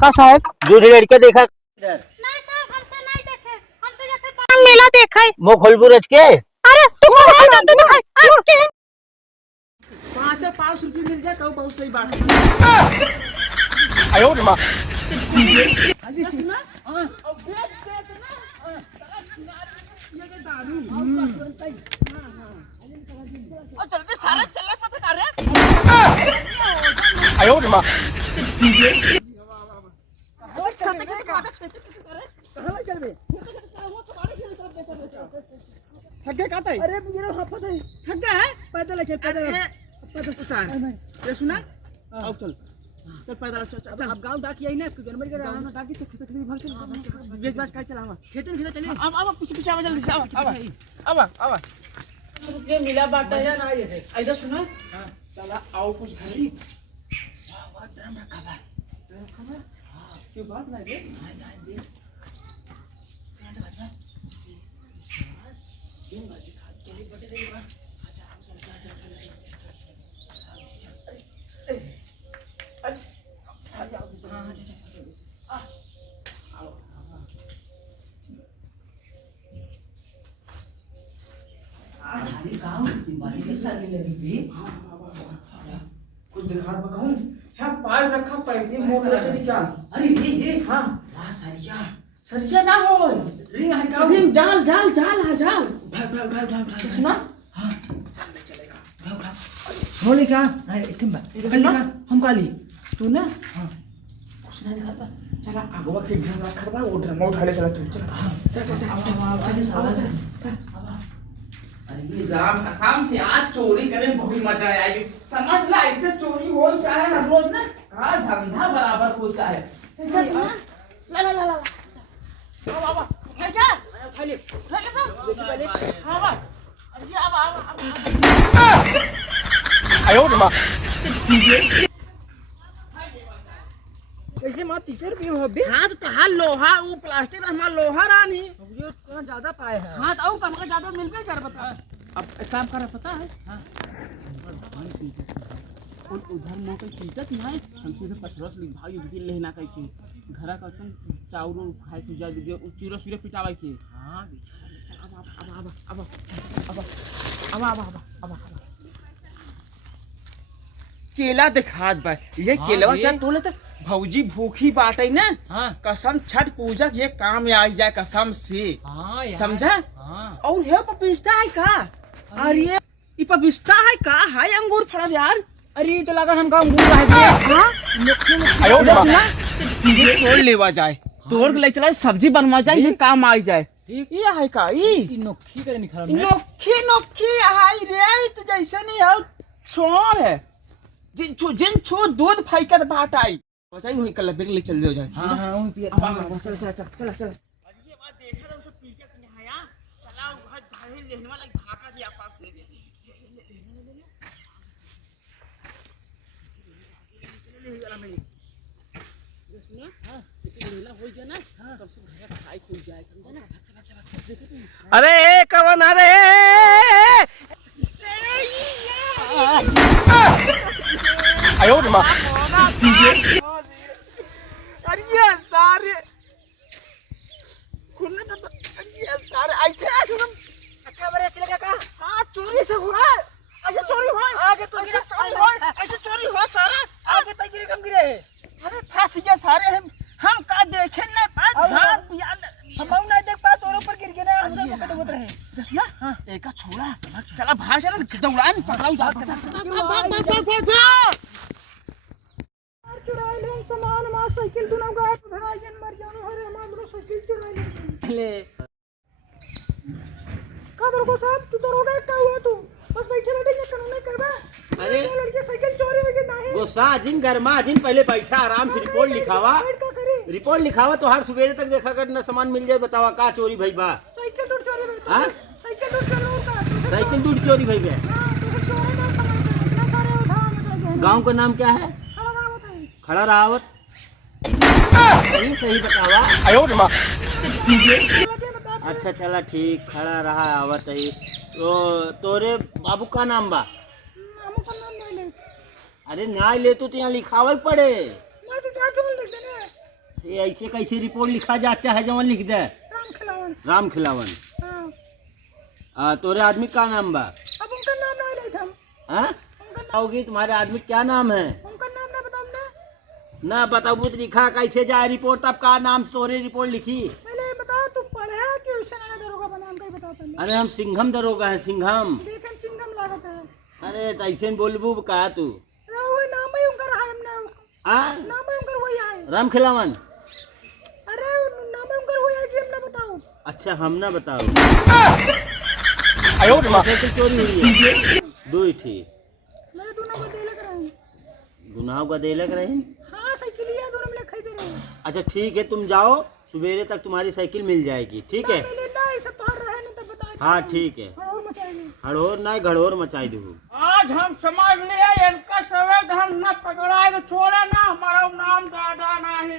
का साहब जो लड़के देखा नहीं साहब हमसे नहीं देखे, हमसे जैसे पान मेला देखा है। वो खोलबू रच के अरे तू कहाँ जाते दिखाई आपके 5 रुपये मिल जाए तो बहुत सही बात है। आयो माँ जल्दी सारे चलने पता कर रहे आयो माँ अरे मेरा हाफत है थक गया है पैदल चल पैदल उतार ये सुना आओ चल चल पैदल चल चल अब गांव डाक आई ना आपके जनवरी के गांव में डाकी खेत खेत भर चल बेच बाज का चला खेत में चले अब पीछे पीछे आवा जल्दी से आवा ये मिला बाटा है ना ये इधर सुना हां चला आओ कुछ घर ही वाह ड्रम रखा है हां क्यों बात ना दे कुछ दिखा बताऊं क्या पाइप रखा पाइप ये मोड़ चली क्या अरे ये हां वाह सरिया ना हो रिंग हटाओ रिंग जाल जाल जाल हां जाल ढाल सुना हां जाल में चलेगा बोले क्या नहीं हम काली तू ना हां कुछ नहीं दिखाता चला आगवा के ड्रम रखा बा वो ड्रम उठा ले चला तू चल चल अरे ये राम कसम से आज चोरी करें बहुत मजा आएगी समझ ला ऐसे चोरी हो चाहे हर रोज ना का धंधा बराबर हो चाहे ला बाबा है क्या खाली हां बा अरे अब आयो माँ कैसे मां 30 रुपए हो बे हां तो हां लोहा वो प्लास्टिक हमारा लोहा रानी ये थोड़ा ज्यादा पाए है हां तो कम का ज्यादा मिल पे कर बता अब एक काम कर पता है हां और उधर ना कोई चिंता नहीं है हम सीधे पछरस लिख भाई बिल लेना कह के घरा का सन चाउर खाए तू जा दे चूरा चूरा पिटावे के हां अब केला दिखात बा ये केलवा चाह तोले तो भौजी भूखी बाटे ना हाँ। कसम छठ पूजा के काम में आई जाए कसम से हाँ समझा हाँ। और ये पपिस्ता है का अरे ये पपिस्ता है का है अंगूर फड़ा यार अरे तो लगा हम का अंगूर है हां आयो ना ये तोड़ लेवा जाए तोड़ ले चला सब्जी बनवा जाए ये काम आई जाए ये है का ई नोखी करे निखरा नोखी हाय रे तो जैसे नहीं है छोड़ है जिन छो दूध फाइका बाट आई बचाई वही कल बेर ले चल जाए हां वही पिया चल ये बात देखा था उसे पी के नहाया चला घर धाहे लेने वाला भागा दिया पास ले ले वाला में ये सुना हां लेला हो गया ना हां तब से घर खाई खुल जाए समझा ना अरे कवन अरे आयो माँ अरे सारे खुलने तो अरे सारे ऐसे अच्छा बरे चलेगा का हां चोरी से हुआ ऐसे चोरी हुआ आगे तो ऐसे चोरी हुआ सारा आगे तक गिरे कम गिरे अरे फंस गया सारे हम का देखे नहीं पाए ध्यान हम नहीं देख पाए तोर ऊपर गिर गए ना हम सब कदम उतर रहे सुना हां एक का छोड़ा चला भाषा दौड़ान पकड़ाऊ जा भाग चुरा ले सामान मा साइकिल दुनो गाय धरायन मर जानो हरे हमारो साइकिल चुरा ले का दरगो साहब तू तो रोगा का हुआ तू बस बैठे बैठे ये कानून नहीं करबा अरे लड़के साइकिल चोरी हो गई नहीं गुस्सा जिन गरमा जिन पहले बैठा आराम से रिपोर्ट लिखावा तो हर सवेरे तक देखा कर ना सामान मिल जाए बतावा का चोरी भई बा साइकिल दूर चोरी भई हां साइकिल दूर चोरी भई बे गांव का नाम क्या है खड़ा रावत सही बतावा आयो माँ अच्छा चला ठीक खड़ा रहा आवत है तो तोरे बाबू का नाम बा मामू का नाम नहीं ले अरे ना ले तो यहाँ लिखावा ही पड़े मैं तो चाचू को लिख देने ये ऐसे कैसे रिपोर्ट लिखा जा? अच्छा है जवन लिख दे। राम खिलावन। राम खिलावन। हाँ। तोरे आदमी का नाम बा? अब उनका नाम नहीं ले थम। हाँ? बताओगी तुम्हारे आदमी क्या नाम है? उनका नाम ना बताऊं ना बताओ तो लिखा कैसे जाए रिपोर्ट? तब का नाम तोरे रिपोर्ट लिखी? पहले बता तू पढ़े कि उससे नया दरोगा बना हम कहीं बता पहले। अरे हम सिंघम दरोगा है, सिंघम। देखन चिंगम लागत है। अरे तो ऐसे बोलबू का तू? वो नाम ही उनका रहा हमने। हाँ? नाम ही उनका वही है। राम खिलावन। अरे नाम ही उनका वही है कि हम ना बताओ। अच्छा हम ना बताओ। साइकिल चोरी हुई है? दो थी। मेरे दोनों को दे लग रहे हैं। गुनाह का दे लग रहे हैं? हाँ साइकिल ये दोनों में खाई दे रहे हैं। अच्छा ठीक है, तुम जाओ, सवेरे तक तुम्हारी साइकिल मिल जाएगी। ठीक है? ना ऐसा तो रहे नहीं तो बता। हाँ ठीक है। और मचाएंगे। हड़ोर ना घड़ोर मचाई दू। आज हम समझ लिए इनका सवेग हम न पकड़ाए तो छोड़े ना, हमारा नाम दादा नहीं।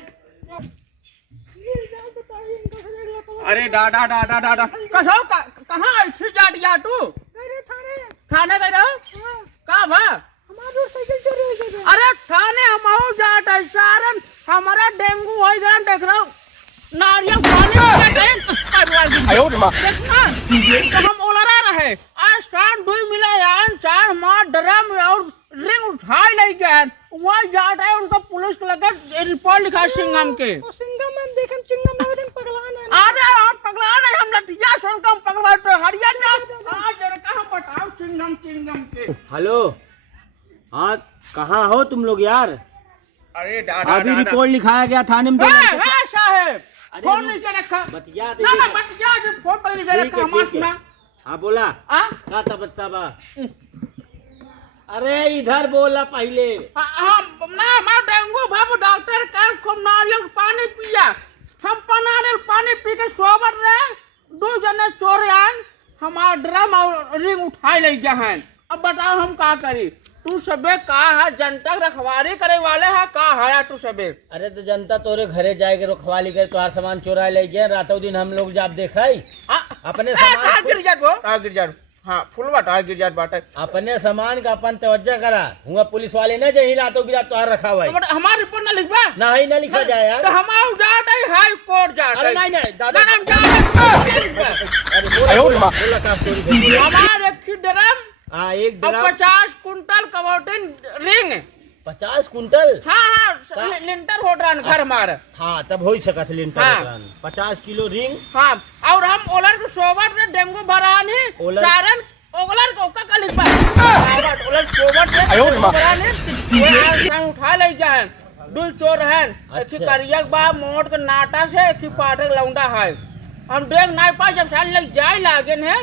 ये जाओ बताइए इनका सजा दिया तो। अरे दादा दादा दादा कसो कहाँ ऐसी जा दिया तू? गए थाने। थाने गए रहो? हाँ। का बा? हमारी साइकिल चोरी हो गई। अरे थाने हम आओ जाता है सारन, हमारा डेंगू हो गया देख रहा हूँ। नारियल पानी देखना तो हम ओलरा रहे। आज शाम दुई मिला यार, चार हमारा ड्रम और रिंग उठाई ले गए। वहाँ जाता है उनका पुलिस को लगा रिपोर्ट लिखा सिंघम के। वो सिंघम में देखन चिंगम में दिन पगला ना। अरे हम पगला नहीं, हम लटिया सुन कम पगला तो हरिया जा। आज जरा कहाँ बताओ सिंघम चिंगम के। हेलो, हाँ कहाँ हो तुम लोग यार? अरे दादा अभी रिपोर्ट लिखाया गया थाने में। साहब अरे फोन नीचे रखा। बतिया ना ना बतिया जो फोन पर नीचे रखा हमारे में। हाँ बोला। क्या था बच्चा बा? अरे इधर बोला पहले। हम ना हमारा डेंगू बाबू डॉक्टर का खूब नारियल पानी पिया। हम नारियल पानी पी के सोबर रहे, दो जने चोर आन हमारा ड्रम और रिंग उठाई ले गए। अब बताओ हम क्या करी? तू सबे का है जनता रखवारी करे वाले है का है तू सबे? अरे तो जनता तोरे घरे जाएगे रखवाली करे, तुम्हारा सामान चोरा ले गए। रातों दिन हम लोग जब देखा अपने सामान गिर जात हाँ फुलवा गिर जात बाटे। अपने सामान का अपन तवज्जो करा। हुआ पुलिस वाले न जही रातों गिरा तुहार रखा हुआ है। हमारा रिपोर्ट ना लिखवा ना ही ना लिखा जाए यार। तो हम आओ जाट है हाई कोर्ट जाट। अरे नहीं दादा, हमारे एक ड्रम हाँ एक और 50 कुंटल कबोटिन रिंग। 50 कुंटल? हाँ लिंटर हो रहा घर हमारा। हाँ तब हो ही सका था लिंटर। हाँ। 50 किलो रिंग। हाँ और हम ओलर के सोबर से डेंगू भरान है सारन ओलर को का लिखा ओलर सोबर से भरान है उठा ले जाए। दो चोर है, एक करिया बा मोट के नाटा से, एक पाठक लौंडा है। हम देख नहीं पाए, जब साल लग जाए लागे है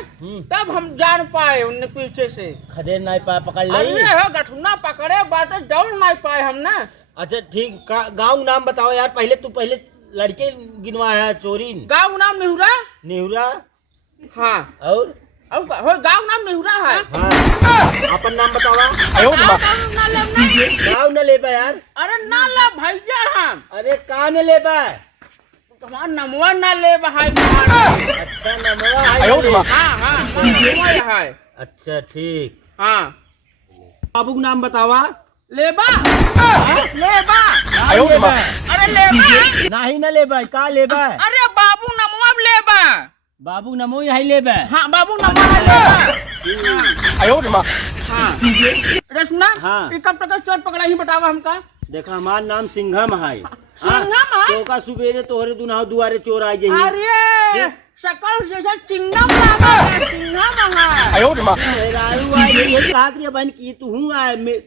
तब हम जान पाए उनने पीछे से। खदेर नहीं पाए पकड़ ले। अरे हो गठुना पकड़े बाटे दौड़ नहीं पाए हम ना। अच्छा ठीक, गाँव नाम बताओ यार। पहले लड़के गिनवा है चोरी। गाँव नाम निहुरा। निहुरा? हाँ और गाँव नाम निहुरा है। हाँ। अपन नाम बतावा। गाँव न ले यार। अरे ना ला भैया हम। अरे कहाँ न ले? तुम्हारा नमवा ना ले भाई। अच्छा नमवा है। हाँ है। अच्छा ठीक। हाँ बाबू का नाम बतावा। लेबा। लेबा। अरे लेबा नहीं न लेबा, का लेबा? अरे बाबू नमवा लेबा। बाबू नमो यही लेबा। हाँ बाबू नमवा लेबा। हाँ सुना। हाँ। कब तक चोर पकड़ा ही बतावा हमका। देखा हमार नाम सिंघम है। सिंघम है? तो का सुबेरे तोहरे दुनाव दुआरे चोर आ जाए। अरे शकल जैसा चिंगम लगा है, सिंघम है। यही कहा कि बहन की तू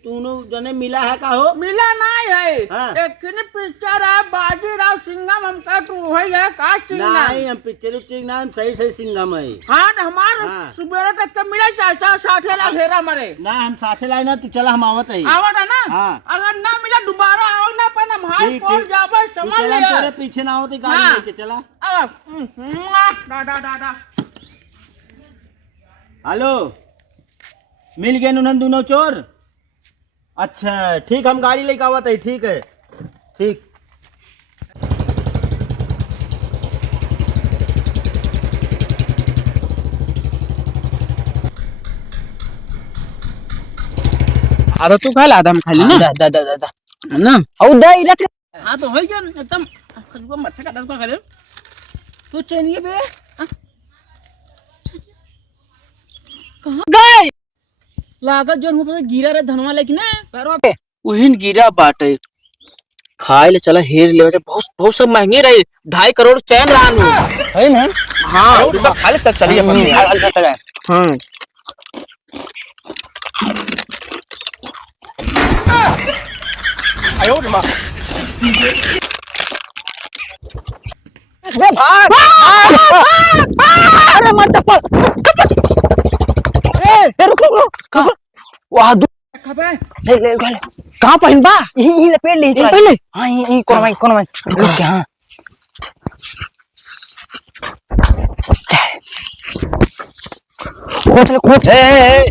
तूनो जने मिला है का हो? मिला नहीं है। हाँ। एक पिक्चर है बाजीराव सिंघम, हम का तू वही है का चिंगम? नहीं हम पिक्चर नाम सही सिंघम है। हाँ तो हमार हाँ। सुबेरे तक के मिला चाचा साथे ला घेरा मरे ना हम साथे लाए ना, तू चला हम आवत है। आवत है ना। हाँ। अगर ना मिला दोबारा आओ ना पर हम हाई कोर्ट जाबे समझ ले। तेरे पीछे ना होते गाड़ी हाँ। लेके चला। दादा हेलो, मिल गए उन्होंने दोनों चोर? अच्छा ठीक, हम गाड़ी लेके आवत है। ठीक है ठीक। आता तू खायला आता खाली ना दादा ना औ दही रख हाँ तो हो गया एकदम खजुआ मच्छर काटा को करे तो चलिए बे कहाँ गए लागत जो मुंह पे गिरा रे धनवा लेकिन ना पैरवा पे उहिन गिरा बाटे खाए ले चला हेर ले बहुत बहुत सब महंगे रहे 2.5 करोड़ चैन रहा नु है ना हाँ तो खा ले चल चलिए अपन हां आयो मां अरे भाग अरे मत चप्पल ए रुक रुक वाह खबे ले ले कहां पहिन बा ई लपेट ले पहले हां ई कोन भाई रुक के हां खोच ए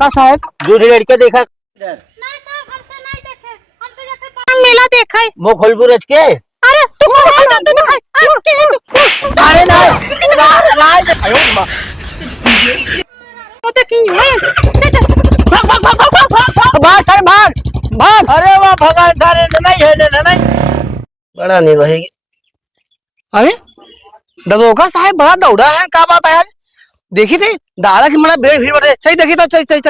का साहब जो लड़का देखा नहीं साहब हमसे नहीं देखे, हमसे जाके पान लेला देखा। मुंह खोलबू रच के अरे तू कहां जाते तू अरे नहीं आयो मां तो की है भाग सारे भाग अरे वाह भगवान सारे नहीं है नहीं बड़ा नहीं रहेगी अरे ददोका साहब बड़ा दौड़ा है क्या बात है आज देखी थी दादा की मना भीड़ भीड़ बढ़े सही देखी तो चली